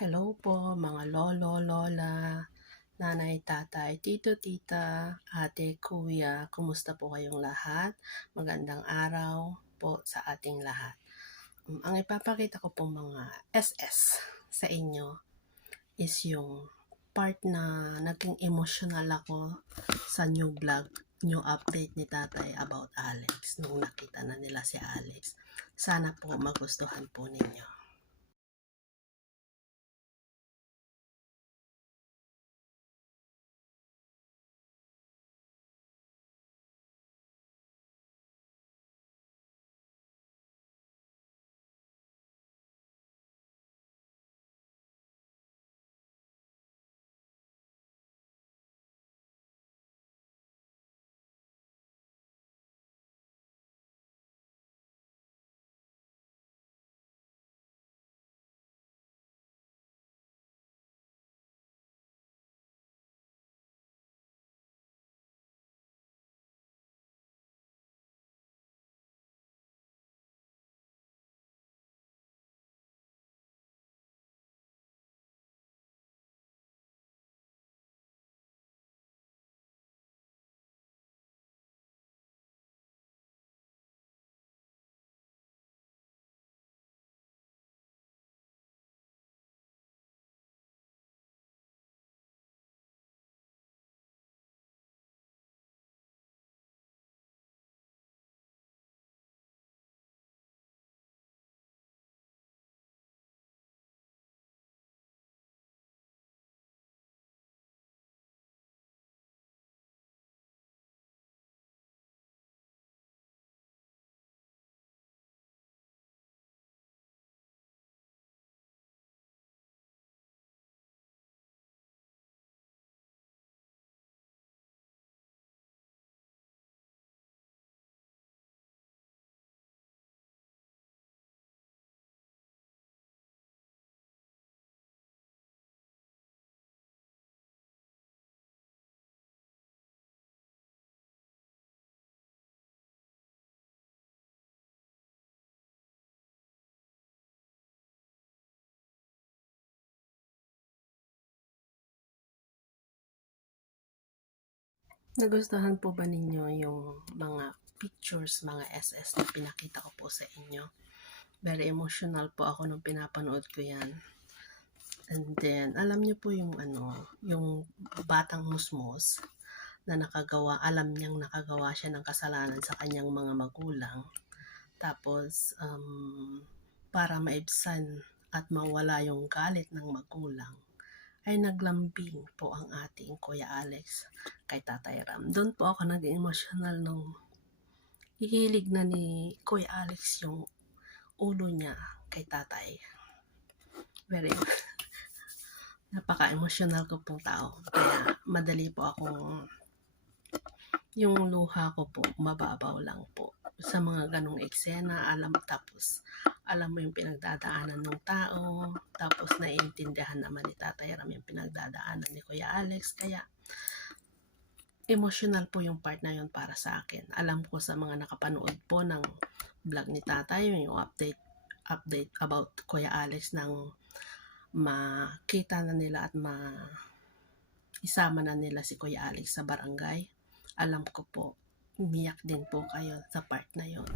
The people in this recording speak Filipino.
Hello po mga lolo, lola, nanay, tatay, tito, tita, ate, kuya, kumusta po kayong lahat? Magandang araw po sa ating lahat. Ang ipapakita ko po mga SS sa inyo is yung part na naging emotional ako sa new vlog, new update ni tatay about Alex nung nakita na nila si Alex. Sana po magustuhan po ninyo. Nagustuhan po ba ninyo yung mga pictures, mga SS na pinakita ko po sa inyo? Very emotional po ako nung pinapanood ko yan. And then, alam niyo po yung batang musmos na alam niyang nakagawa siya ng kasalanan sa kanyang mga magulang. Tapos, para maibsan at mawala yung galit ng magulang, ay naglambing po ang ating Kuya Alex kay Tatay Ram. Doon po ako naging emotional nung ihilig na ni Kuya Alex yung ulo niya kay Tatay. Very napaka-emotional ko pong tao. Kaya madali po akong yung luha ko po, mababaw lang po. Sa mga ganong eksena, alam mo yung pinagdadaanan ng tao, tapos naiintindihan naman ni Tatay Ram yung pinagdadaanan ni Kuya Alex, kaya emotional po yung part na yun para sa akin. Alam ko sa mga nakapanood po ng vlog ni Tatay, yung update about Kuya Alex nang makita na nila at isama na nila si Kuya Alex sa barangay. Alam ko po, umiyak din po kayo sa part na yon.